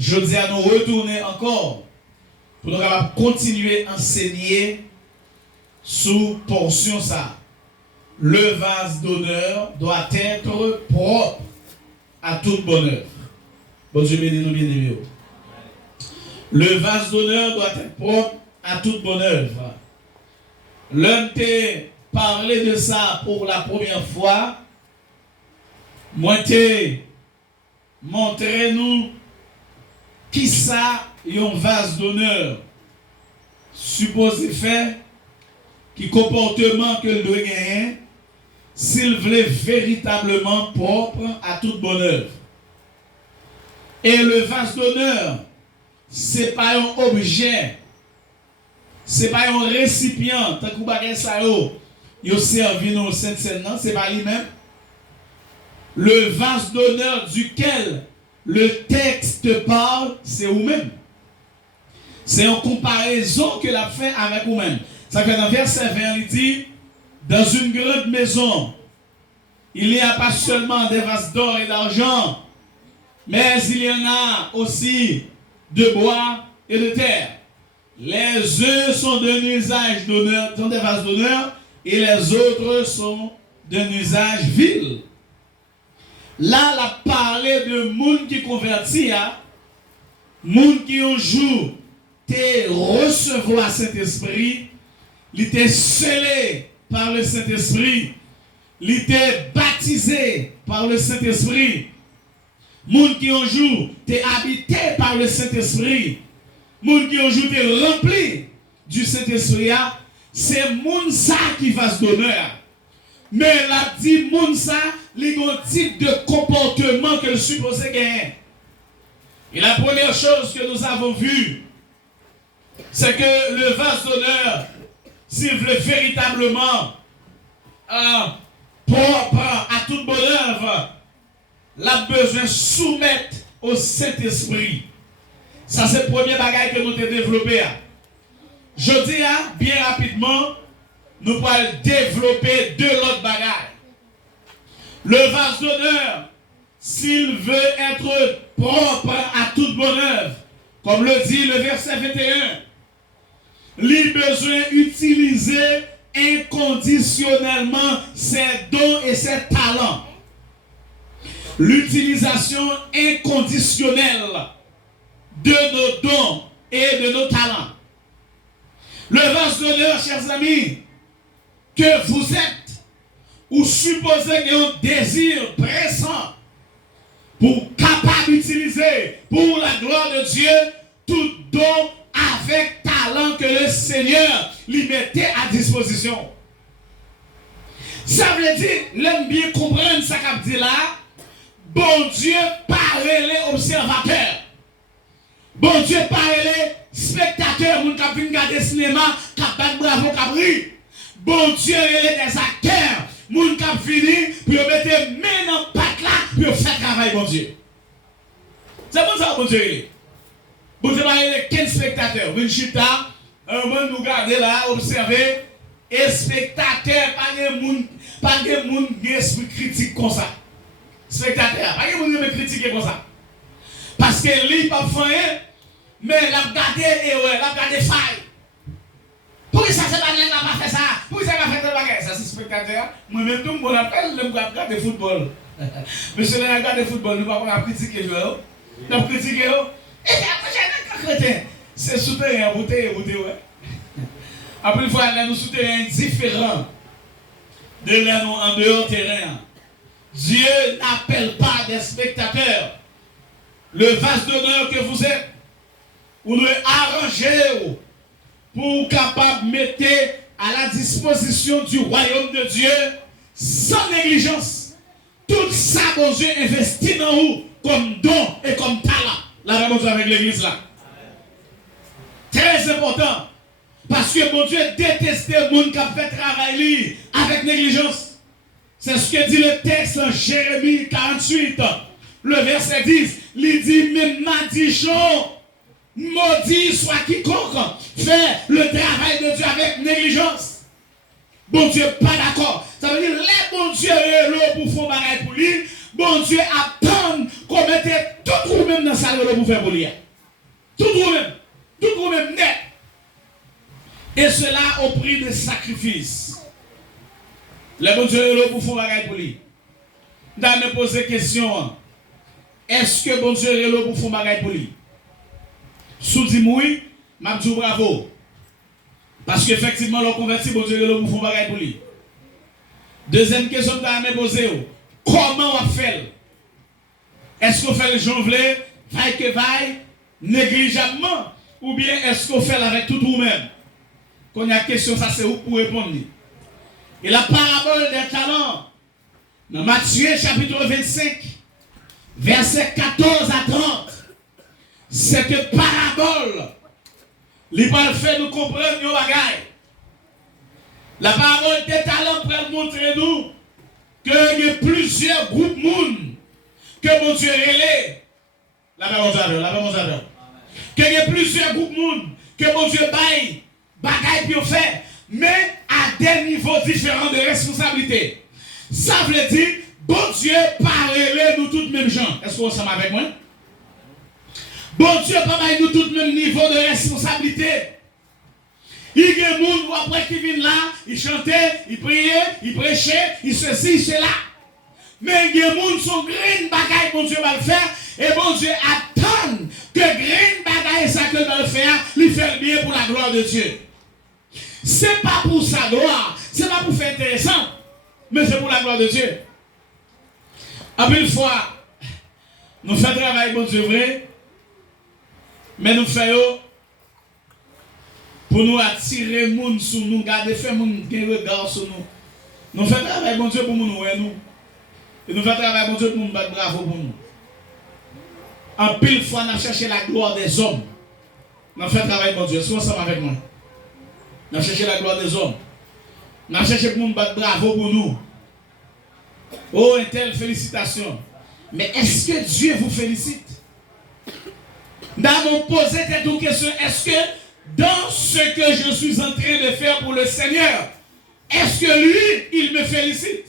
je dis à nous retourner encore pour nous continuer à enseigner sous portion ça. Le vase d'honneur doit être propre à toute bonne œuvre. Bon Dieu bénisse nous bien-aimés. Le vase d'honneur doit être propre à toute bonne œuvre. L'homme t'a parlé de ça pour la première fois. Moi t'ai montré nous qui ça un vase d'honneur supposé faire, qui comportement que le doit gagner s'il voulait véritablement propre à toute bonne œuvre. Et le vase d'honneur, c'est pas un objet, c'est pas un récipient, tant que bagay ça yo servi dans Sainte Seine, non, c'est pas lui-même. Le vase d'honneur duquel le texte parle, c'est vous-même. C'est en comparaison que l'a fait avec vous-même. Ça fait dans verset 20, il dit, dans une grande maison, il n'y a pas seulement des vases d'or et d'argent, mais il y en a aussi de bois et de terre. Les uns sont d'un usage d'honneur, sont des vases d'honneur, et les autres sont d'un usage vil. Là, il a parlé de monde qui convertit, monde qui un jour te recevoir Saint-Esprit, il était scellé par le Saint-Esprit, il était baptisé par le Saint-Esprit. Monde qui un jour t'es habité par le Saint-Esprit, monde qui un jour t'es rempli du Saint-Esprit, c'est monde ça qui va se donner. Mais la dit monde ça, il y a un type de comportement que le supposé gagner. Et la première chose que nous avons vue, c'est que le vase d'honneur, s'il veut véritablement propre à toute bonne œuvre, l'a besoin de soumettre au Saint-Esprit. Ça, c'est le premier bagage que nous avons développé. Je dis bien rapidement, nous allons développer deux autres bagages. Le vase d'honneur, s'il veut être propre à toute bonne œuvre, comme le dit le verset 21, il a besoin d'utiliser inconditionnellement ses dons et ses talents. L'utilisation inconditionnelle de nos dons et de nos talents. Le vase d'honneur, chers amis, que vous êtes, ou supposez un désir pressant pour capable d'utiliser pour la gloire de Dieu tout don avec talent que le Seigneur lui mettait à disposition. Ça veut dire, l'aime bien comprendre ça qu'a dit là. Bon Dieu parle les observateurs. Bon Dieu parle les spectateurs, moun k'ap vinn regarder cinéma, k'ap bat bravo k'ap ri. Bon Dieu les des acteurs, moun k'ap vini pour mettre main dans patte là pour faire travail bon Dieu. C'est bon ça bon Dieu. Bon Dieu parle les 15 spectateurs, vinn chita, moun nous garder là, observer et spectateurs pas de moun esprit critique comme ça. Spectateur, pas que vous me critiquer comme ça. Parce que lui, pas fait, mais l'a gardé erreur, l'a gardé faille. Pourquoi ça, c'est pas n'a pas fait ça? Pourquoi ça n'a pas fait ça? Ça, c'est spectateur. Moi-même, tout le monde appelle, le regarder football. Monsieur, le regarder football, nous ne pouvons pas critiquer. Nous avons critiqué. Et après, c'est souterrain, bouteille, ouais. Après, il faut aller nous souterrain différent de là, nous en dehors terrain. Dieu n'appelle pas des spectateurs. Le vase d'honneur que vous êtes, vous devez arranger pour capable mettre à la disposition du royaume de Dieu sans négligence. Tout ça, bon Dieu, investit dans vous comme don et comme talent. La réponse avec l'église là. Très important. Parce que bon Dieu déteste le monde qui a fait travail avec négligence. C'est ce que dit le texte en Jérémie 48, le verset 10. Il dit, mais madichon, maudit soit quiconque fait le travail de Dieu avec négligence. Bon Dieu, pas d'accord. Ça veut dire, les bon Dieu est là pour faire bagaille pour lui. Bon Dieu attend qu'on mette tout ou même dans ça pour faire pour lui. Tout ou même net. Et cela au prix de sacrifice. Le bon Dieu est pour faire bagaille pour lui. Dans me poser question, est-ce que bon Dieu est pour faire bagaille pour lui? Sous dit oui, m'a dit bravo. Parce qu'effectivement, le converti, bon Dieu est pour faire bagaille pour lui. Deuxième question que je me poser, comment on fait? Est-ce qu'on fait le jonglé, vaille que vaille, négligemment, ou bien est-ce qu'on fait avec tout vous-même? Quand il y a question, ça c'est où pour répondre. Et la parabole des talents, dans Matthieu chapitre 25, versets 14 à 30, cette parabole, il va faire nous comprendre nos bagailles. La parabole des talents pour montrer nous qu'il y a plusieurs groupes de monde que mon Dieu relève. La paix, qu'il y a plusieurs groupes de monde que mon Dieu baille, bagaille pour faire, mais à des niveaux différents de responsabilité. Ça veut dire, bon Dieu parle nous tous mêmes gens. Est-ce que vous êtes ensemble avec moi? Bon Dieu parle nous tous mêmes niveau de responsabilité. Il y a des gens après qui viennent là, ils chantaient, ils priaient, ils prêchaient, ils ceci, cela. Mais il y a des gens qui sont green bagaille, bon Dieu va le faire, et bon Dieu attend que green bagaille, ça que va le faire, lui fait le bien pour la gloire de Dieu. C'est pas pour sa gloire, c'est pas pour faire intéressant, mais c'est pour la gloire de Dieu. Après une fois, nous faisons travail, bon Dieu vrai, mais nous faisons pour nous attirer les gens sur nous, garder, faire les gens regard sur nous. Nous faisons travail, bon Dieu, pour nous, et nous faisons travail, bon Dieu, pour nous battre bravo pour nous. En pile fois, nous cherchons la gloire des hommes. Nous faisons travail, bon Dieu, sois ensemble avec moi. Nous cherchons la gloire des hommes. Nous cherchons pour nous battre bravo pour nous. Oh, une telle félicitation. Mais est-ce que Dieu vous félicite? Nous avons posé cette question. Est-ce que dans ce que je suis en train de faire pour le Seigneur, est-ce que lui, il me félicite?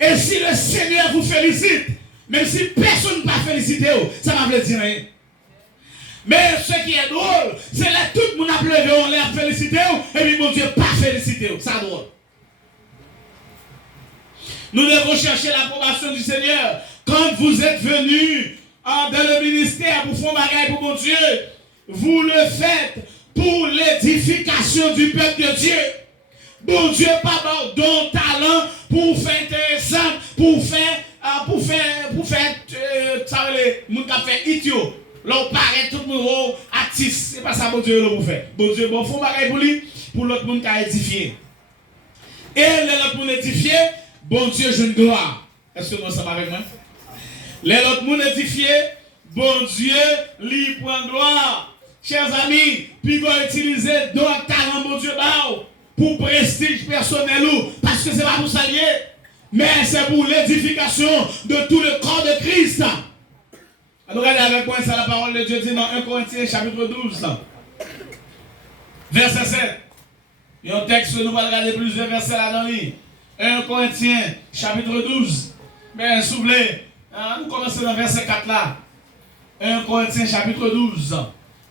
Et si le Seigneur vous félicite, même si personne ne va féliciter, ça ne va dire rien. Mais ce qui est drôle, c'est là tout le monde a levé en l'air félicité, et puis mon Dieu pas félicité. Ça drôle. Nous devons chercher l'approbation du Seigneur. Quand vous êtes venus dans le ministère pour faire bagaille pour mon Dieu, vous le faites pour l'édification du peuple de Dieu. Bon Dieu, pas don talent pour faire intéressant, pour faire, ça les gens qui fait idiot. L'on paraît tout le monde artiste. C'est pas ça bon Dieu le faire. Bon Dieu, bon, faut bagaille pour lui, pour l'autre monde qui a édifié. Et l'autre monde édifié, bon Dieu, je ne gloire. Est-ce que nous sommes avec moi? Les autres monde édifié, bon Dieu, lui prend gloire. Chers amis, puis vous utilisez don talent, bon Dieu, pour prestige personnel, parce que ce n'est pas pour s'allier, mais c'est pour l'édification de tout le corps de Christ. Alors regardez avec moi, ça la parole de Dieu dit dans 1 Corinthiens chapitre 12, verset 7. Il y a un texte que nous allons regarder plusieurs versets là-dedans. 1 Corinthiens chapitre 12. Mais s'il vous plaît, nous commençons dans verset 4 là. 1 Corinthiens chapitre 12.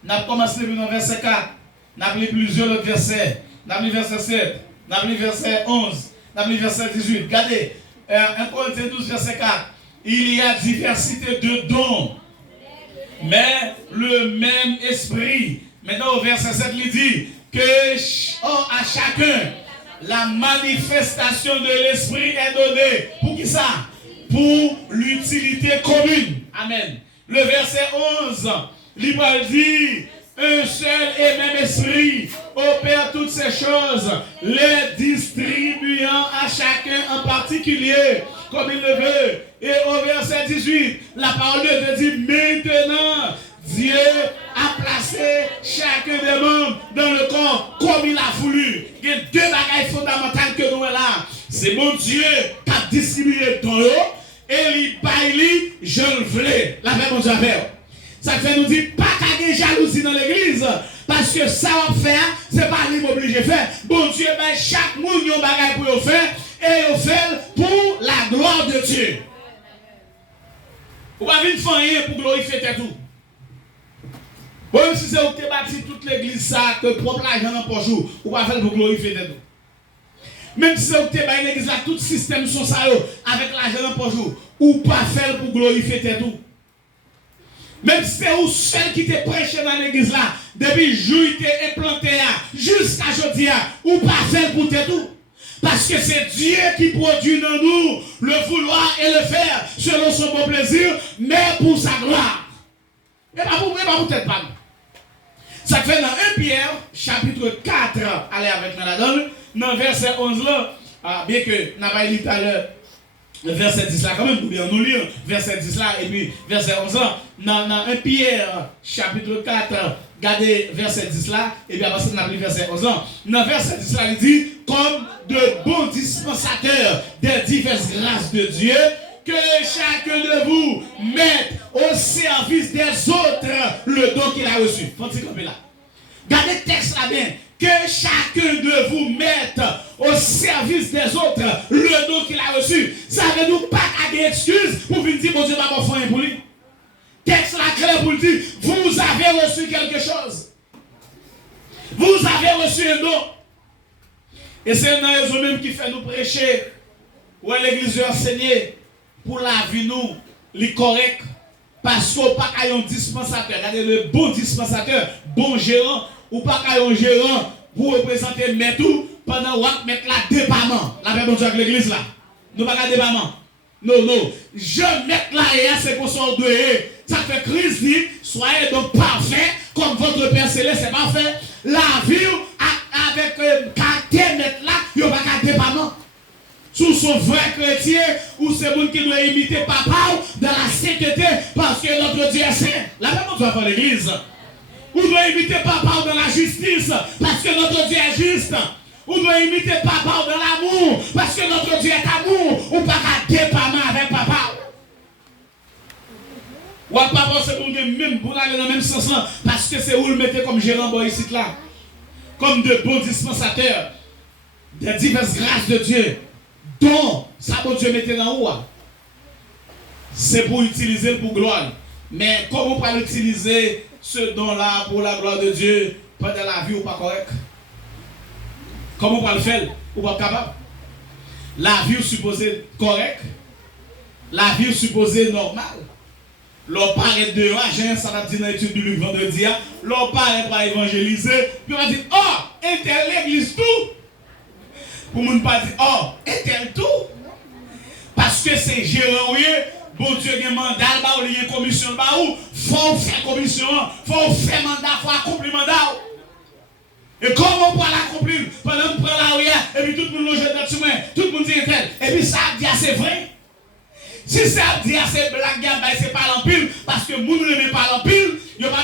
Nous avons commencé dans verset 4. Nous avons lu plusieurs autres versets. Nous avons lu verset 7. Nous avons lu verset 11. Nous avons lu verset 18. Regardez. 1 Corinthiens 12 verset 4. Il y a diversité de dons, mais le même esprit. Maintenant au verset 7, il dit que à chacun la manifestation de l'esprit est donnée. Pour qui ça? Pour l'utilité commune. Amen. Le verset 11, il va dire un seul et même esprit opère toutes ces choses, les distribuant à chacun en particulier comme il le veut. Et au verset 18, la parole de Dieu dit maintenant Dieu a placé chacun des membres dans le corps comme il a voulu. Il y a deux bagailles fondamentales que nous avons là. C'est mon Dieu qui a distribué ton lot et il baille, je le voulais. La même chose à faire. Ça fait nous dire pas qu'il y ait jalousie dans l'église. Parce que ça va faire, c'est pas lui obligé de faire. Bon Dieu, ben chaque monde a un bagage pour le faire. Et il fait pour la gloire de Dieu. Ou pas venir faire rien pour glorifier tout. Même si c'est où tu bâti toute l'église, ça, que propre l'argent dans poche, ou pas faire pour glorifier tout. Même si c'est où tu bâti l'église, là, tout système sont ça, avec l'argent dans poche, ou pas faire pour glorifier tout. Même si c'est où seul qui te prêché dans l'église là, depuis jour qui t'es implanté jusqu'à aujourd'hui, ou pas faire pour tout. Parce que c'est Dieu qui produit dans nous le vouloir et le faire selon son bon plaisir, mais pour sa gloire. Et pas pour tête pas. Ça fait dans 1 Pierre, chapitre 4, allez avec moi là-dedans, dans verset 11 là, bien que n'a pas lu tout à l'heure, le verset 10 là quand même, nous lire verset 10 là, et puis verset 11 là, dans 1 Pierre, chapitre 4, regardez verset 10 là, et puis après ça, on a lu verset 11 là. Dans verset 10 là, il dit, comme de bons dispensateurs des diverses grâces de Dieu, que chacun de vous mette au service des autres le don qu'il a reçu. Faut-il camper là? Gardez le texte là bien. Que chacun de vous mette au service des autres le don qu'il a reçu. Ça ne nous pas à des excuses pour venir dire, mon Dieu, va pas faire pour lui. Texte là clair pour dire, vous avez reçu quelque chose. Vous avez reçu un don. Et c'est une raison même qui fait nous prêcher. Où l'église veut enseigner pour la vie nous, les corrects. Parce qu'on pas qu'à un dispensateur. Regardez le bon dispensateur, bon gérant, ou pas qu'à un gérant pour représenter mais tout pendant qu'on mettre là départ. La paix bon Dieu avec l'église là. Nous pas qu'à départ. Non. Je mets là et c'est qu'on soit doué. Ça fait crise dit, soyez donc parfait comme votre Père Céleste c'est parfait. La vie avec caractère mettre là, il n'y a pas qu'à départ. Sous son vrai chrétien, ou c'est monde qui doit imiter papa dans la sainteté parce que notre Dieu est saint. La même chose dans l'église. Ou doit imiter papa dans la justice parce que notre Dieu est juste. Ou doit imiter papa dans l'amour parce que notre Dieu est amour. Ou pas qu'à dépamment avec papa. Ou à papa c'est pour même pour aller dans le même sens là parce que c'est où le mettez comme gérant ici là. Comme de bons dispensateurs des diverses grâces de Dieu. Donc, ça que Dieu mettait dans haut, c'est pour utiliser pour gloire. Mais comment on peut utiliser ce don-là pour la gloire de Dieu pendant la vie ou pas correct? Comment on peut le faire ou pas capable? La vie est supposée correcte, la vie est supposée normale. L'on parle de l'argent, ça va dire dans l'étude biblique vendredi, l'on parle pour évangéliser, puis on va dire, oh, et l'église tout. Pour ne pas dire, oh, est-elle tout? Parce que c'est gérant, oui, bon Dieu, il y a un mandat, il y a une commission, il faut faire commission, il faut faire mandat, il faut accomplir mandat. Et comment on peut l'accomplir? Pendant qu'on prend la rue, et puis tout le monde loge dans le chemin, tout le monde dit, et puis ça dit, c'est vrai. Si ça dit, c'est blague, c'est pas l'empile, parce que nous ne pas l'empile, il n'y a pas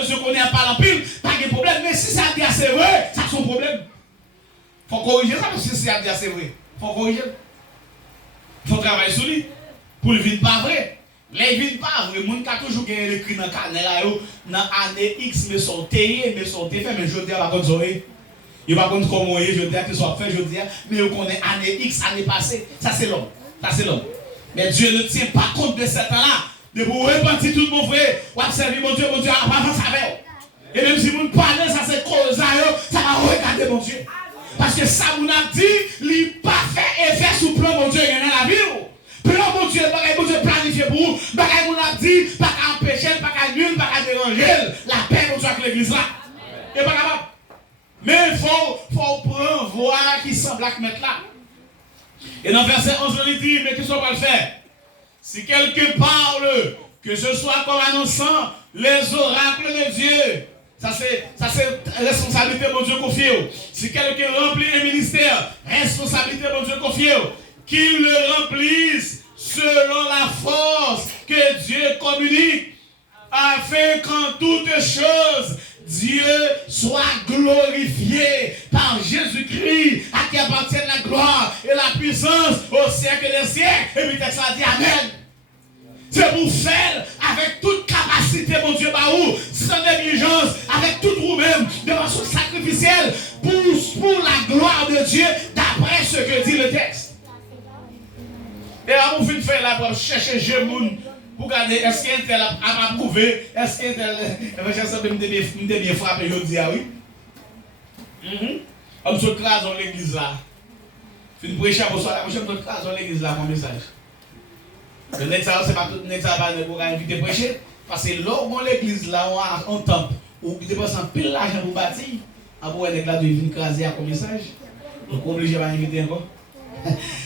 besoin qu'on ait pas l'empile, pas de problème. Mais si ça dit, c'est vrai, ça c'est son problème. Il faut corriger ça parce que c'est assez vrai. Il faut corriger. Il faut travailler sur lui. Pour le vide pas vrai. Les vides pas vrai. Les gens qui ont toujours écrit dans le carnet, dans l'année X, mais sont taillés, mais sont faits, mais je dis à la bonne soirée. Il ne va pas contre comment je dis à qu'ils soient faits, je dis, mais on connaît année X, année passée. Ça c'est l'homme. Ça c'est l'homme. Mais Dieu ne tient pas compte de cet temps-là. De vous repentir tout le monde vrai. Ou observer mon Dieu, pas avancer avec. Et même si vous parlez, ça c'est cause, ça va regarder mon Dieu. Parce que ça vous a dit, il pas fait effet sous plan mon Dieu dans la vie. Plan mon Dieu, mon Dieu planifié pour vous. Bagaille vous a dit, pas qu'à empêcher, pas qu'à nul, pas qu'à déranger. La paix mon Dieu avec l'église là. Et pas capable. Mais il faut prendre voir qui semble à mettre là. Et dans verset 11, il dit, mais qu'est-ce qu'on va le faire? Si quelqu'un parle, que ce soit comme annonçant les oracles de Dieu. Ça c'est responsabilité mon Dieu confiée. Si quelqu'un remplit un ministère, responsabilité mon Dieu confiée. Qu'il le remplisse selon la force que Dieu communique, afin qu'en toutes choses, Dieu soit glorifié par Jésus-Christ, à qui appartient la gloire et la puissance au siècle des siècles. Et puis ça dit Amen. C'est pour faire avec toute capacité, mon Dieu, sans négligence, avec toute vous-même, de façon sacrificielle, pour la gloire de Dieu, d'après ce que dit le texte. Et là, vous finissez faire là pour chercher Jémoun, pour regarder est-ce qu'un tel a approuvé, est-ce qu'un tel me bien frappé, je dis ah oui. On se crase dans l'église là. Fin prêcher pour ça, on se crase dans l'église là, mon message. Le net ça, c'est pas tout net ça va pour inviter prêcher. Parce que là, dans l'église là, on temple, ou qui dépense un pile l'argent pour bâtir, après les gars de venir craser à comme message. Donc obligé à inviter encore.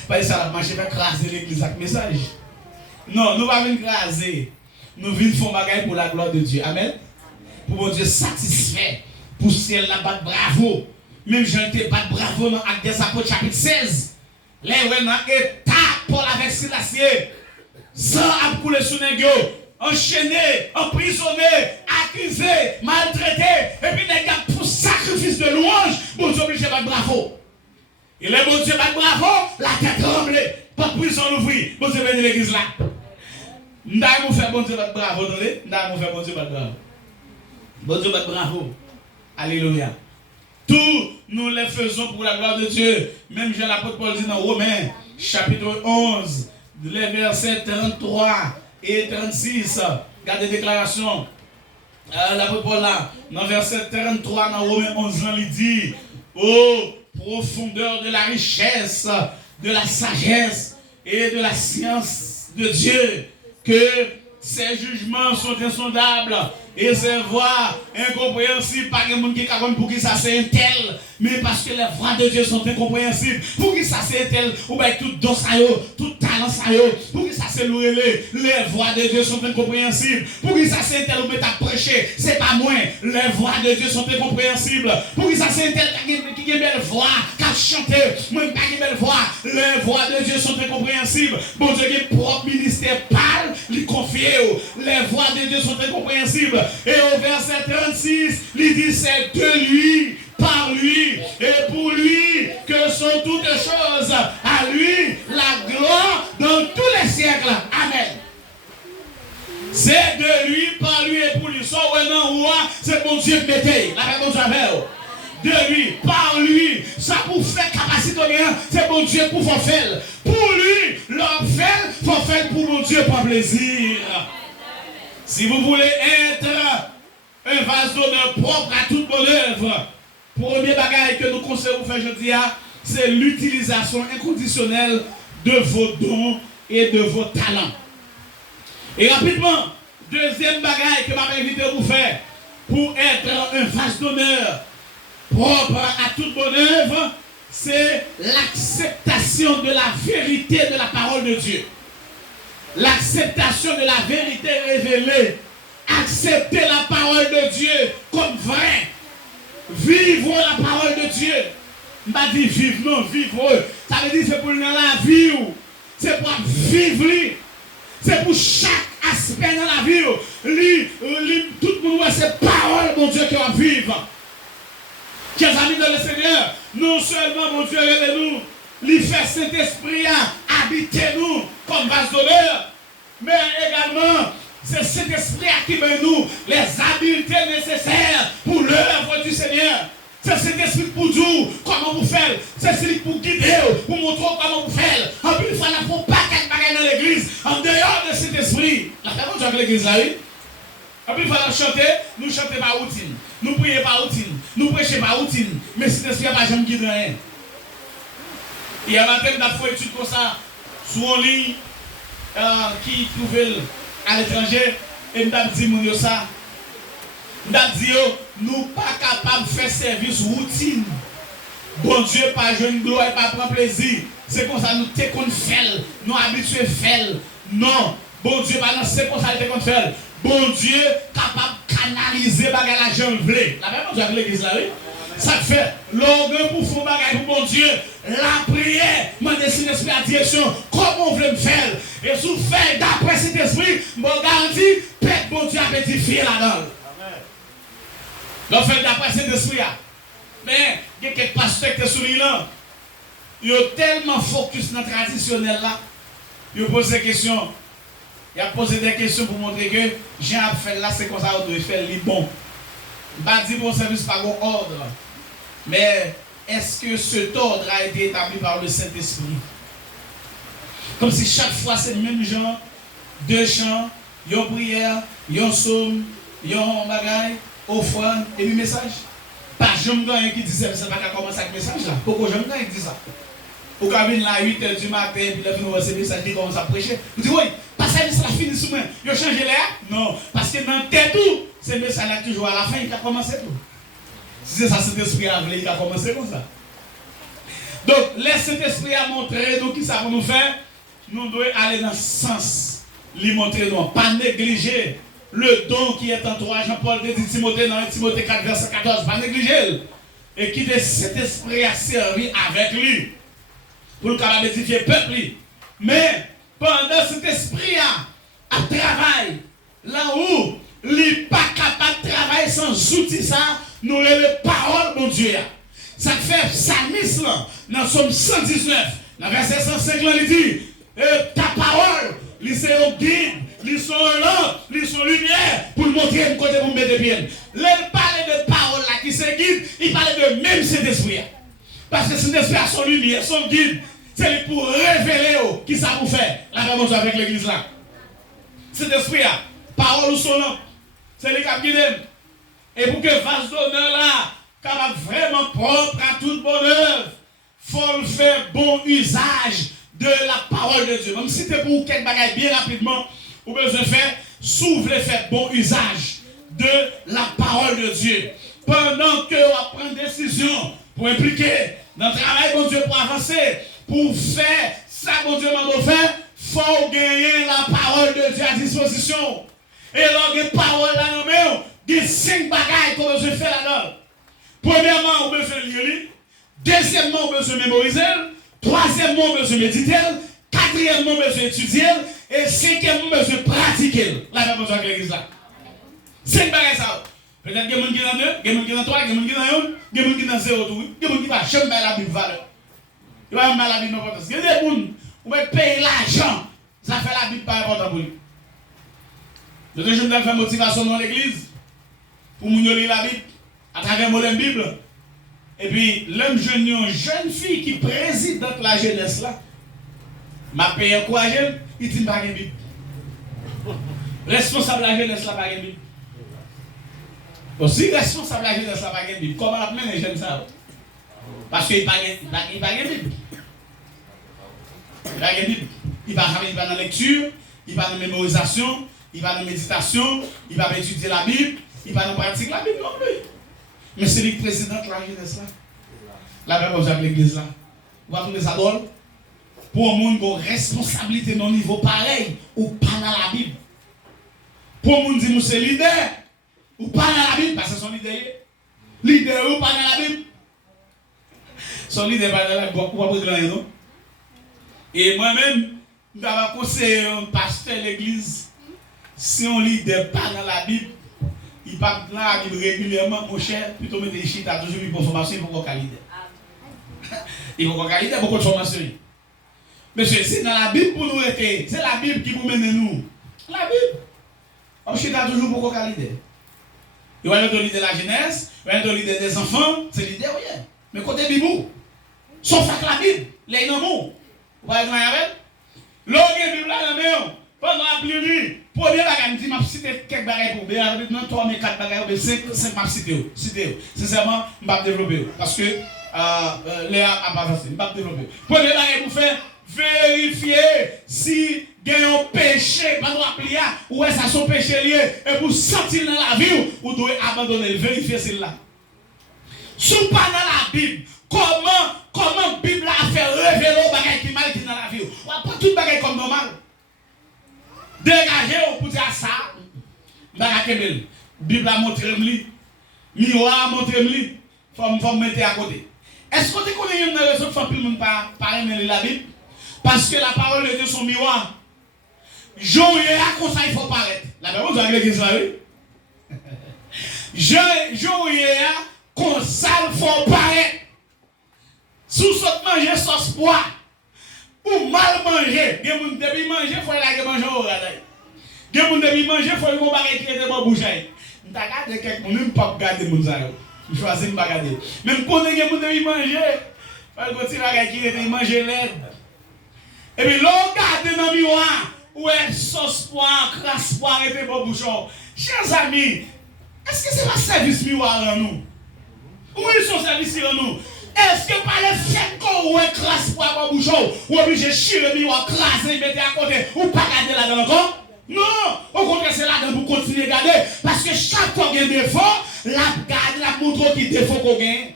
Parce que ça va marcher pour craser l'église avec message. Non, nous ne venons pas craser. Nous venons faire bagaille pour la gloire de Dieu. Amen. Pour mon Dieu satisfait. Pour ciel là battre bravo. Même j'ai été battre bravo dans Actes des Apôtres chapitre 16. Là où on a état Paul avec Silas. Sans a coulé sous nègre. Enchaîné, emprisonné, accusé, maltraité, et puis les gars pour sacrifice de louange, bon Dieu obligé de battre bravo. Et les bon Dieu battre bravo, la tête tremblée, pas de prison l'ouvrir, bon Dieu venu l'église là. Nous allons faire bon Dieu battre bravo, nous allons faire bon Dieu battre bravo. Bon Dieu battre bravo. Alléluia. Tout nous les faisons pour la gloire de Dieu. Même Jean l'apôtre Paul dit dans Romains, chapitre 11, les versets 33. Et 36, regardez déclaration. L'apôtre Paul là, dans verset 33, dans Romains 11, il dit: ô profondeur de la richesse, de la sagesse et de la science de Dieu, que ses jugements sont insondables et ses voies incompréhensibles. Pas de monde qui est pour qui ça c'est un tel, mais parce que les voies de Dieu sont incompréhensibles. Pour qui ça c'est un tel, ou bien tout don ça yo, tout talent ça yo, pour qui ça c'est loué les voies de Dieu sont incompréhensibles. Pour qui ça c'est un tel, ou bien t'as prêché, c'est pas moins, les voies de Dieu sont incompréhensibles. Pour qui ça c'est un tel qui a une belle voix, qui a chanté, même pas une belle voix, les voies de Dieu sont incompréhensibles. Bon Dieu qui est propre ministère parle, lui confie, les voies de Dieu sont incompréhensibles. Et au verset 36, il dit: c'est de lui, par lui et pour lui que sont toutes choses. À lui la gloire dans tous les siècles. Amen. C'est de lui, par lui et pour lui. Soit c'est mon Dieu qui mettait. La réponse avec de lui, par lui, ça pour faire capacité rien, c'est mon Dieu pour faire. Pour lui, l'homme fait, faut faire pour mon Dieu par plaisir. Si vous voulez être un vase d'honneur propre à toute bonne œuvre, premier bagage que nous conseillons vous faire aujourd'hui, c'est l'utilisation inconditionnelle de vos dons et de vos talents. Et rapidement, deuxième bagage que je m'avais invité à vous faire pour être un vase d'honneur propre à toute bonne œuvre, c'est l'acceptation de la vérité de la parole de Dieu. L'acceptation de la vérité révélée. Accepter la parole de Dieu comme vraie. Vivre la parole de Dieu. Je ne dis pas vivre, non, vivre. Ça veut dire c'est pour la vie. C'est pour vivre. C'est pour chaque aspect dans la vie. Tout le monde voit ces paroles, mon Dieu, qui va vivre. Chers amis de le Seigneur, non seulement, mon Dieu, aidez-nous, lui fait Saint-Esprit habiter nous comme vase d'honneur, mais également, c'est cet esprit qui met nous les habiletés nécessaires pour l'œuvre du Seigneur. C'est cet esprit pour nous, comment vous faites. C'est celui pour guider, pour montrer comment vous faites. En plus, il ne faut pas qu'elle bagaille dans l'église, en dehors de cet esprit. La personne qui est l'église là, oui. En plus, il faut chanter, nous chantons par routine. Nous prions par routine. Nous prêchons par routine. Mais cet esprit n'a pas jamais guidé rien. Et à matin, nous avons fait une étude comme ça, sur un ligne qui trouvait à l'étranger, et nous avons dit ça. Nous avons dit, nous ne sommes pas capables de faire service routine. Bon Dieu, pas jeune gloire et pas prendre plaisir. C'est comme ça nous sommes qu'on fait, nous habitués à faire. Non, bon Dieu, c'est comme ça nous sommes qu'on fait. Bon Dieu, capable de canaliser la jambe blé. La même chose avec l'église là, oui. Ça fait l'orgueil pour faire bagage pour mon Dieu. La prière, m'a dessiné l'esprit à direction. Comment on veut me faire? Et si vous faites d'après cet esprit, je garantis, peut-être bon Dieu a édifié là-dedans. Donc faites d'après cet esprit là. Mais il y a quelques pasteurs qui sont sur là. Ils ont tellement focus dans le traditionnel là. Ils posent des questions. Il a posé des questions pour montrer que j'ai à faire là, c'est comme ça qu'on doit faire les bons. Je ne vais pas dire bon service par bon ordre. Mais est-ce que cet ordre a été établi par le Saint-Esprit? Comme si chaque fois c'est le même genre, deux chants, yon prière, yon somme, yon bagaille, offrande, et puis message. Pas jamais quelqu'un qui dit ça, c'est pas qu'à commencer avec message là. Pourquoi jamais quelqu'un qui dit ça? Au cabine là, 8h du matin, puis là, vous voyez ce message qui commence à prêcher. Vous dites, oui, pas ça, ça finit sous moi. Ils ont changé l'air? Non, parce que dans tête tout, ce message là toujours à la fin, il a commencé tout. Si c'est ça, cet esprit a voulu, il a commencé comme ça. Donc, laisse cet esprit à montrer, donc, qui ça va nous faire? Nous devons aller dans ce sens, lui montrer, non, pas négliger le don qui est en toi. Jean-Paul dit Timothée dans 1 Timothée 4, verset 14, pas négliger. Et qui cet esprit a servi avec lui. Pour le capable d'édifier le peuple. Mais pendant cet esprit à travail, là où il n'est pas capable de travailler sans outils, ça, nous avons les paroles, mon Dieu. Ça fait psalmiste là, dans Somme 119, dans verset 105, il dit ta parole, ils sont un guide, ils sont un lampe, ils sont lumière pour montrer un côté pour me mettre bien. Il parle de paroles là qui se guide, il parle de même cet esprit. Parce que cet esprit a son lumière, son guide. C'est pour révéler qui ça vous fait. La même chose avec l'église là. Cet esprit là, parole ou son nom, c'est le cap qui l'aime. Et pour que vase d'honneur là, capable vraiment propre à toute bonne œuvre, il faut faire bon usage de la parole de Dieu. Même si c'est pour quelque bagaille bien rapidement, vous besoin de faire, s'ouvrir faire bon usage de la parole de Dieu. Pendant que on prend décision pour impliquer dans le travail de Dieu pour avancer, pour faire ça que Dieu m'a fait, il faut gagner la parole de Dieu à disposition. Et alors, les paroles là, il y a 5 bagailles qu'on besoin de faire là-dedans. Premièrement, on besoin de lire. Deuxièmement, on besoin de mémoriser. Troisièmement, on besoin de méditer. Quatrièmement, on besoin d'étudier. Et cinquièmement, on besoin de pratiquer. Là, on a besoin de l'église là. 5 bagailles ça. Peut-être qu'il y a des gens qui sont dans 2, il y a des gens qui sont dans 3, il y a des gens qui sont dans 1, il y a des gens qui sont dans 0 tout. Il y a des gens qui ne vont jamais faire la Bible valeur. Il va mal la Bible importance. Il y a des gens qui vont payer l'argent. Ça fait la Bible pas important pour lui. Le deuxième temps, faire motivation dans l'église. Pour nous lire la Bible. À travers la Bible. Et puis, l'homme jeune, une jeune fille qui préside dans la jeunesse là. M'a payé quoi, jeune? Il dit pas de Bible. Responsable de la jeunesse là, pas de Bible. Aussi, responsable de la jeunesse là, pas de Bible. Comment la mener les jeunes ça? Parce qu'il n'y a pas de Bible. Il n'y a pas de Bible. Il va dans la lecture, il va dans la mémorisation, il va dans la méditation, il va étudier la Bible, il va dans la pratique la Bible non plus. Mais c'est le président de la jeunesse là. La même chose avec l'église là. Vous va tourner ça drôle. Pour un monde qui a responsabilité dans un niveau pareil, ou pas dans la Bible. Pour un monde qui dit c'est leader, ou pas dans la Bible, parce que son leader, leader ou pas dans la Bible. Son leader pas dans la Bible, ou pas dans la Bible. Et moi-même, je vais conseiller un pasteur de l'église, si on lit des pas dans la Bible, il part dans la Bible régulièrement, mon cher, plutôt mettre des chiffres, toujours une bonne formation, il faut qu'on qualité. Il faut qu'on qualité, beaucoup de formation. Monsieur, c'est dans la Bible pour nous être, c'est la Bible qui vous mène nous. La Bible. On chita toujours beaucoup de qualité. Il va nous l'idée de la jeunesse, il va nous l'idée des enfants, c'est l'idée, oui. Mais côté Bible, sauf avec la Bible, les noms, vous voyez comment il y avait? L'autre Bible là, pendant la pluie, premier bagage, je dis, je vais citer quelques bagages pour bien, maintenant 3 mais 4 bagages, mais 5 je vais citer. Sincèrement, je vais développer. Parce que Léa a pas avancé, je vais développer. Premier bagage pour faire, vérifier si il y a un péché, pas droit plier, ou est-ce que son péché lié, et pour sortir dans la vie, vous devez abandonner, vérifier celle-là. Si vous pas dans la Bible, comment la Bible a fait révéler les bagages qui mal qui dans la vie? On va prendre tout le bagage comme normal. Dégagez pour dire ça. La Bible a montré lui. Miroir a montré lui. Il faut me mettre à côté. Est-ce que tu connais une raison pour que ne pas parler la Bible? Parce que la parole de Dieu son miroir. Jean a comme ça il faut paraître. La même chose avec l'église là, oui. Jean a comme ça il faut paraître. Si vous mangez sauce poire, ou mal manger, il y a des gens qui mangent, il faut aller manger au radar. Il y a des gens qui mangent, il faut aller manger qui est de bon boucher. Je regarde quelqu'un, je ne peux pas regarder les gens. Je choisis de ne pas regarder. Même quand il y a des gens qui mangent, il faut continuer à regarder qui est de manger l'aide. Et puis, l'on regarde dans le miroir, ouais, sauce poire, crasse poire et des beaux bouchons. Chers amis, est-ce que c'est un service miroir en nous? Oui, son service en nous. Est-ce que par le fait qu'on crasse poire beau bouchon, ou obligé de chier le miroir, craser, mettre à côté, ou pas garder là-dedans encore? Non, au contraire, c'est là-dedans pour continuer à garder. Parce que chaque fois qu'il y a un défaut, la garde, la montre qui défaut qu'on gagne.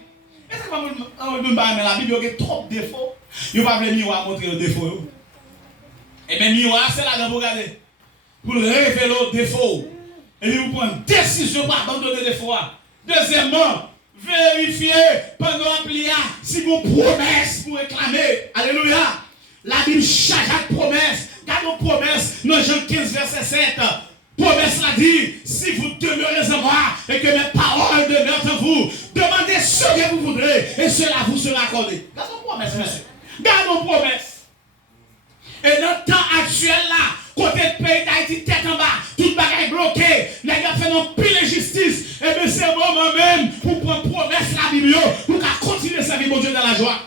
Est-ce que la Bible a trop de défauts? Il n'y a pas de miroir montrer le défaut. Et bien, miroir, c'est là-dedans pour garder. Pour révéler le défaut. Et puis, vous prenez une décision pour abandonner le défaut. Deuxièmement, vérifiez pendant l'application si vos promesses pour réclamer. Alléluia. La Bible chaque promesse. Car nos promesses, dans Jean 15, verset 7, promesse l'a dit, si vous demeurez en moi et que mes paroles demeurent en vous, demandez ce que vous voudrez et cela vous sera accordé. Garde nos promesses, monsieur. Garde nos promesses. Et dans le temps actuel là, côté de pays d'Haïti, tête en bas, tout bagaille bloqué, les gars font pile de justice, et bien c'est le moment même pour prendre promesse la Bible, pour continuer sa vie, mon Dieu, dans la joie.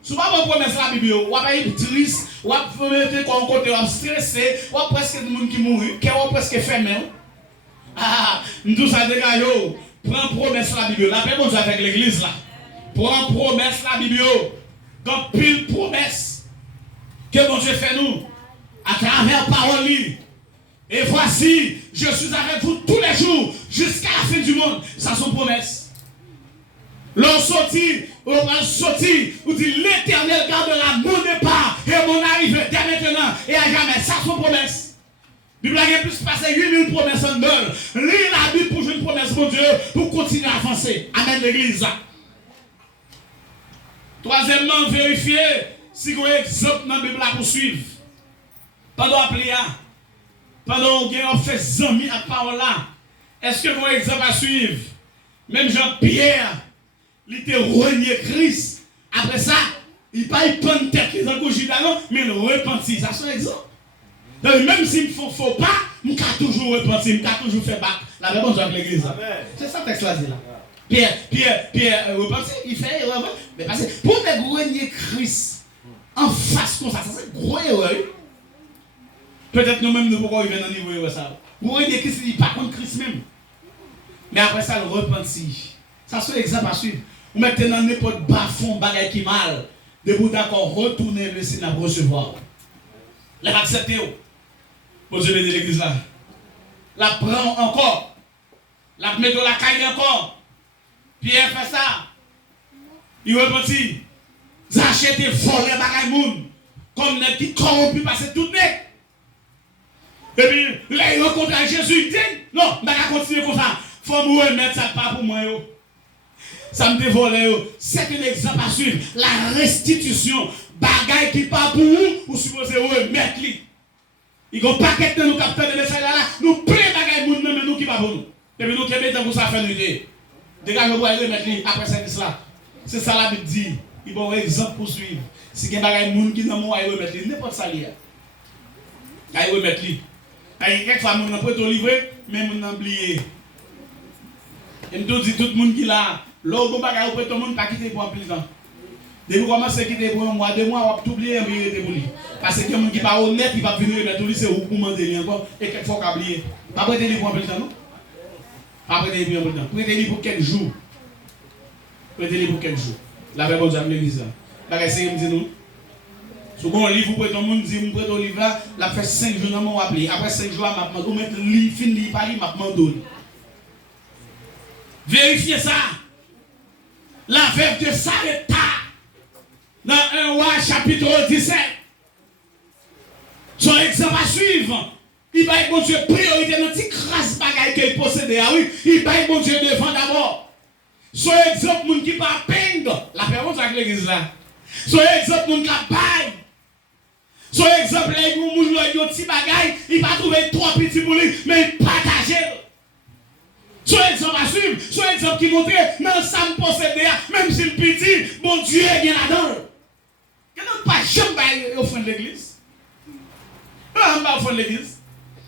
Si vous avez promesse la Bible, vous avez été triste, vous avez été stressé, vous avez presque des gens qui mourent, qui ont presque fermé. Ah, nous ça dégage, prends promesse la Bible. La paix, bon Dieu, avec l'église là. Prends promesse la Bible. Donc, pile promesse que mon Dieu fait nous à travers parole. Et voici, je suis avec vous tous les jours jusqu'à la fin du monde. Ça, sont promesses. L'on sortit, on va sortir, on dit l'Éternel gardera mon départ et mon arrivée dès maintenant et à jamais. Ça, sont promesses. La Bible a plus passé 8000 promesses en dehors. Lis la Bible pour jouer une promesse, mon Dieu, pour continuer à avancer. Amen, l'église. Troisièmement, vérifiez si vous avez un exemple dans la Bible à poursuivre. Pendant la prière, pendant que vous faites zami à parole là, est-ce que vous avez un exemple à suivre? Même Jean-Pierre, il était renié Christ. Après ça, il n'a pas eu de tête qui est en couche d'allons, mais il repentit. Ça, c'est un exemple. Donc, même s'il me faux pas, je peux toujours repentir, je peux toujours faire bac. La réponse de l'église. C'est ça que texte là dit là. Pierre, repentir, il fait erreur. Mais parce que pour me renier Christ en face comme ça, c'est une grosse erreur. Peut-être nous-mêmes, nous pouvons arriver dans le niveau de ça. Vous renier Christ, il n'est pas contre Christ même. Mais après ça, le repentir. Ça, c'est l'exemple à suivre. Vous mettez dans n'importe bas-fond, bagaille qui mal. De vous d'accord, retournez le Seigneur pour recevoir. Les accepter. Bon Dieu bénit l'église là. La prend encore. La met dans la caille encore. Pierre fait ça. Il repentit. Zachète et volé bagaille moun. Comme les qui corrompus passer tout net. Et puis, là, il rencontre Jésus. Il dit, non, je vais continuer comme ça. Il faut me remettre ça pas pour moi. Ça me dévole. C'est un exemple à suivre. La restitution. Bagaille qui pas pour vous supposez remettre lui. Il y a un paquet de nos capteurs de messages là. Nous plein bagaille moun même nous qui pas pour nous. Et puis nous qui mettons pour ça faire une idée. Dégage vous aller remettre lui après service là. C'est ça la Bible dit. Il va un exemple pour suivre. Si il y a bagaille moun qui dans moi remettre lui n'importe ça lié. Aïe remettre lui. Aïe quelquefois moun n'a pas tout livré mais moun n'a oublié. Et nous dit tout le monde qui là, l'autre bagaille peut tout le monde pas quitter pour un plus temps. Dès que vous commencez à quitter pour un mois, 2 mois, vous oubliez un billet pour lui. Parce que quelqu'un qui n'est pas honnête, il va venir mettre lui, c'est où pour demander encore. Et quelquefois, vous oubliez. Pas prêter lui pour un plus temps, non? Pas prêter lui pour un plus temps. Prêtez lui pour quelques jours. Prêtez lui pour quelques jours. La vraie bonne jambe l'église. Bagaille, c'est comme nous. Si vous avez un livre, vous prêtez un monde, vous prêtez un livre là, la fait 5 jours dans mon appelé. Après 5 jours, vous mettez le livre, fin livre, pas livre, vous demandez. Vérifiez ça. La veuve de Sarepta. Dans 1 roi chapitre 17. Son exemple à suivre. Il va être bon Dieu priorité dans cette crasse bagaille qu'il possédait. Ah oui, il va être bon Dieu devant d'abord. Son exemple, moun qui pas peindre. La permanence avec l'église là. Son exemple, moun qui la paille. Son exemple, là, il moun qui a un petit bagaille. Il va trouver 3 petits pour lui, mais il partage. Son exemple à suivre. Son exemple qui montre, non, ça me possède, même si le petit, bon Dieu est bien là-dedans. Il n'y a pas jamais au fond de l'église. On va au fond de l'église.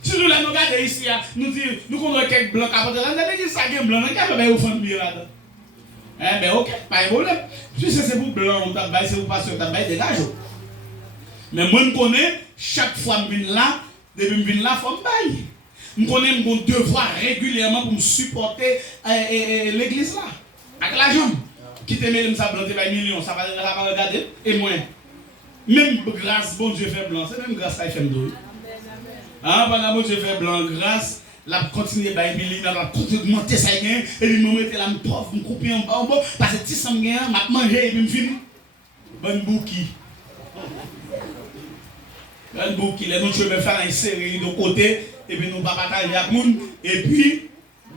Si nous regardons ici, nous disons, nous connaissons quelques blancs à côté de l'église, ça est blanc, il y a au fond de mur là-dedans. Eh bien, ok, pas de problème. Si c'est pour blanc, c'est pour passer, dégage. Mais moi, je connais, chaque fois que je viens là, depuis que je viens là, il faut me bailler. Je connais mon devoir régulièrement pour me supporter l'église là. Avec l'argent. Qui te met ça blanc, tu millions, ça va regarder. Et moi, même grâce, bon Dieu fait blanc, c'est même grâce à fait blanc. Ah, pendant que Dieu fait blanc, grâce, la continuer à millions, la continuer à monter ça, et puis me mettre là, me pauvre, me couper en bas, parce que si ça me gagne, je manger et puis me finir. Bonne bouquille. Bonne bouquille, les autres cheveux faire une série de côté, et puis nous pas partager avec nous, et puis,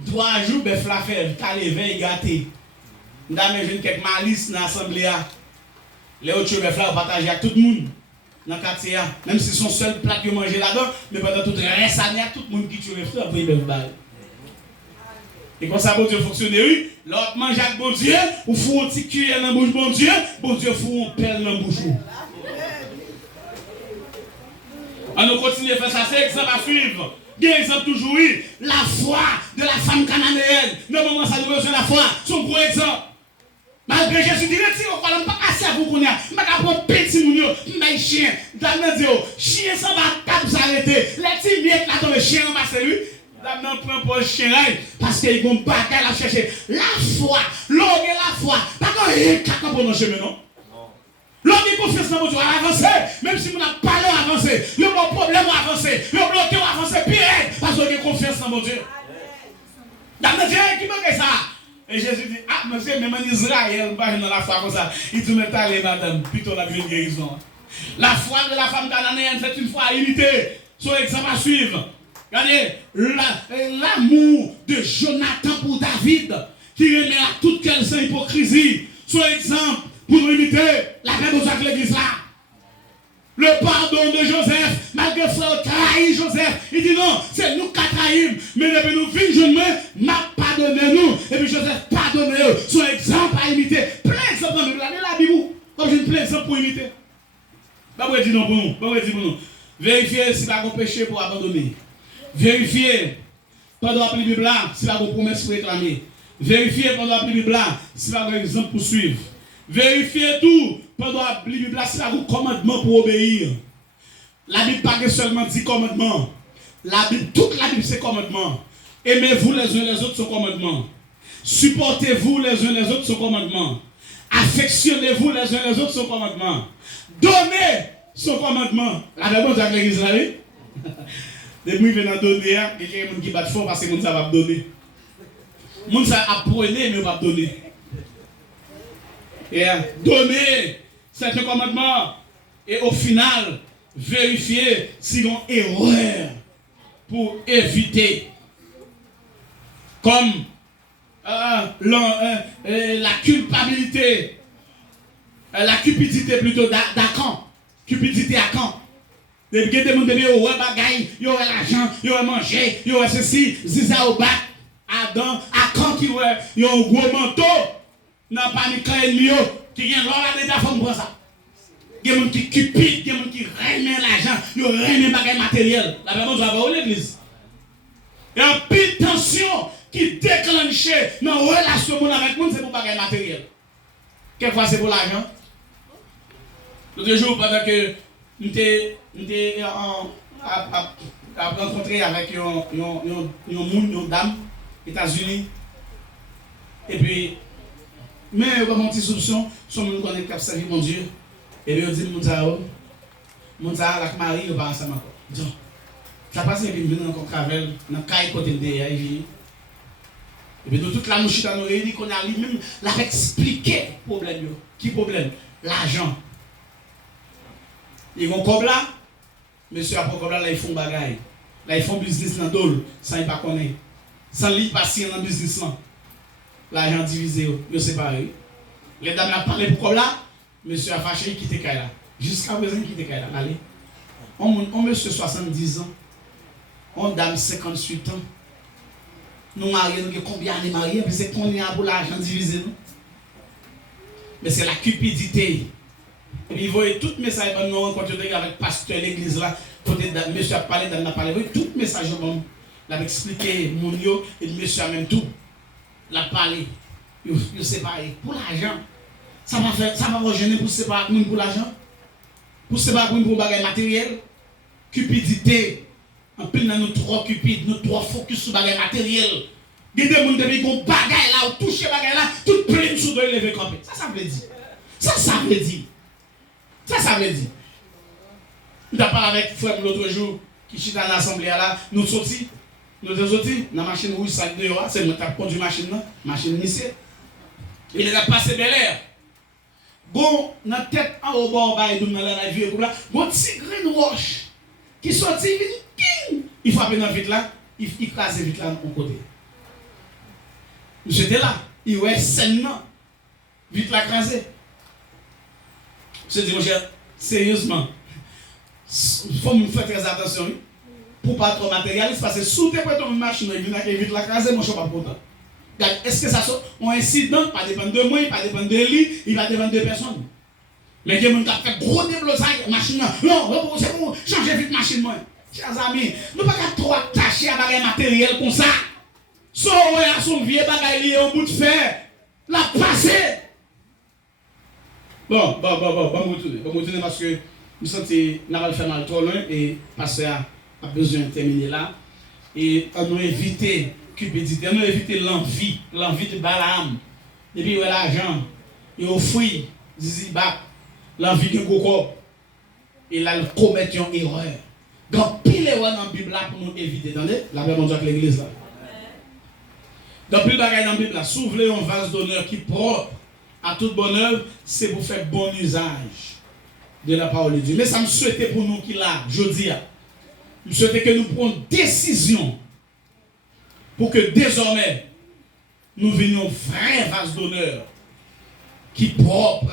3 jours, ben, flafel, calé, veille, gâté. Nous avons quelques malices dans l'assemblée. Les autres cheveux flafel, partager avec tout le monde. Dans le quartier, même si son seul plat que manger là-dedans, mais pendant tout le reste, il y a tout le monde qui tue le feu, après il va et comme ça, bon Dieu fonctionne, oui. L'autre mange avec bon Dieu, ou fout un petit cuillère dans la bouche, bon Dieu fout un pelle dans la bouche. On nous continue à faire ça, c'est exemple à suivre. Bien exemple toujours, oui. La foi de la femme cananéenne. Non, moment ça nous besoin de la foi. Son gros exemple. Malgré Jésus dit, on ne peut pas casser à vous qu'on a. Je ne peux pas prendre petit mounio, je chien. Dans le Dieu, chien ça va taper s'arrêter. Les petits miettes là, le chien en masse lui. Là, on prend pour le chien là. Parce qu'ils vont bataille à chercher. La foi, l'homme et la foi. Pas qu'on est capable pour nos chemins, non? L'homme est confiance dans Dieu à avancer. Même si on n'a pas l'air avancer. Le bon problème à avancer. Le bloqué à avancer. Pire. Parce qu'on a confiance dans mon Dieu. Dans le Dieu qui manque ça. Et Jésus dit, ah, monsieur, même en Israël, pas dans la foi comme ça. Il dit, mais allez, madame, plutôt la grande guérison. La foi de la femme cananéenne, c'est une foi à imiter. Son exemple à suivre. Regardez, l'amour de Jonathan pour David, qui remet à toute quelle sans hypocrisie. Son exemple pour nous imiter la même chose avec l'église là. Le pardon de Joseph, malgré frère trahi Joseph, il dit non, c'est nous qui trahissons, mais depuis nous vîmes jeunes, m'a pardonné nous, et puis Joseph pardonne eux. Son exemple à imiter. Plein d'exemples dans la Bible, comme j'ai plein d'exemples pour imiter. Pas pour dire non pour nous, pas pour dire pour nous. Vérifiez si pas un péché pour abandonner. Vérifiez pendant la Bible là, si pas une promesse pour réclamer. Vérifiez pendant la Bible là, si pas un exemple pour suivre. Vérifiez tout pendant la Bible là, si pas un commandement pour obéir. La Bible pas seulement 10 commandements. La Bible, toute la Bible c'est commandement. Aimez-vous les uns les autres, son commandement. Supportez-vous les uns les autres, son commandement. Affectionnez-vous les uns les autres, son commandement. Donnez son commandement. La réponse avec l'église là, oui. Depuis que je viens donner, il y a des gens qui battent fort parce que les gens va donner. Les gens apprennent, mais ne va pas donner. Et donner, c'est un commandement. Et au final, vérifier s'il y a une erreur pour éviter. Comme la culpabilité, la cupidité plutôt d'Acan. Cupidité à quand? Depuis que des gens disent, il y a bagaille, il y a l'argent, il y a manger, il y a ceci, Ziza au bac, Adam, à quand il y a un gros manteau, n'a pas ni quand il y a qui vient là, il y a des femmes pour ça. Il y a des gens qui cupident, il y a des gens qui remettent l'argent, il y a des bagailles matérielles. La même chose va voir l'église. Il y a une petite tension qui déclenche dans la relation avec nous, c'est pour bagailles matérielles. Quelquefois c'est pour l'argent. L'autre jour, pendant que nous étions rencontrés avec une dame aux États-Unis, et puis, mais comme un petit soupçon, son monde connaît qui a servi mon Dieu, et puis on dit, mon Zahar, la Marie, on va ensemble encore. Ça passe, et puis nous venons encore travel, dans le cas côté de et puis nous, toute la nous chita nous réunis, qu'on a lui-même, l'a expliqué le problème. Qui problème? L'argent. Ils vont comme là, monsieur après comme là, ils font bagaille. Là, ils font business dans dol, sans ils pas connaître. Sans lui passer dans le business là. L'argent divisé, ils séparé. Les dames ont parlé pour comme là, monsieur a fâché, il quitte là. Jusqu'à présent, il quitte là. Allez. On monsieur 70 ans, on dame 58 ans. Nous mariés, nous avons combien d'années mariés, puis c'est combien pour l'argent divisé nous. Mais c'est la cupidité. Et puis, vous voyez tout message que nous rencontrons avec le pasteur de l'église là, côté de monsieur a parlé, dans a parlé, vous voyez tout message il a expliqué mon yo et monsieur a même tout. Il a parlé, il séparé pour l'argent. Ça va vous gêner pour séparer nous pour l'argent. Pour se battre pour bagage matériel, cupidité. En plus, nous trop cupides, nous trop focus sur bagage matériel. Il y a des gens qui ont bagage là, ou touché bagage là, tout plein sous de lever campé. Ça veut dire. Ça veut dire. Ça veut dire. Nous avons parlé avec frère l'autre jour, qui chita dans l'assemblée là, nous sortis. Nous sommes sortis dans la machine rouge, ça dehors, c'est moi qui ai conduit la machine là, machine Nissan. Il a passé bel air. Bon, dans la tête en haut, dans la vie, bon, petit grain de roche qui sortit, il frappe dans le vide là, il crase vite là de côté. J'étais là, il ouais sainement, vite la crasé. Je dis, mon cher, sérieusement, il faut me faire très attention pour ne pas trop matérialiste, parce que sous tes prêts une machine, il vient vite la craser, mon cher, pas content. Est-ce que ça soit un incident, pas dépendre de moi, pas dépendre de lui, il va dépendre de personne. Mais il y a des gens qui fait gros déblocage, machine, non, c'est bon, changer vite machine, moi. Chers amis, nous ne pouvons pas trop attacher à des matériel comme ça. Son vieux bagage lié au bout de fer, la passer. Bon, me retourner parce que je sens que nous allons faire mal trop loin et pasteur a besoin de terminer là. Et on nous éviter cupidité, on nous éviter l'envie de Balaam. Depuis l'argent, et au fruit, ziziba, l'envie de coco. Et là, il commet une erreur. Quand pile est dans la Bible là pour nous éviter, attendez, la Bible montre avec l'église là. Dans plus de bagages dans la Bible là, s'ouvrir un vase d'honneur qui est propre à toute bonne œuvre, c'est pour faire bon usage de la parole de Dieu. Mais ça me souhaitait pour nous qui là, je dis, je souhaitais que nous prenions décision pour que désormais nous venions vrai vase d'honneur qui est propre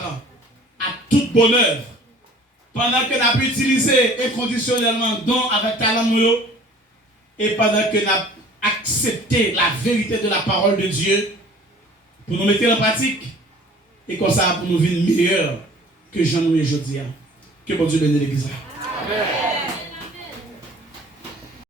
à toute bonne œuvre. Pendant que nous avons utilisé inconditionnellement don avec talent et pendant que nous avons accepté la vérité de la parole de Dieu pour nous mettre en pratique et comme ça pour nous vivre meilleur que Jean-Louis aujourd'hui. Que bon Dieu bénisse l'Église. Amen.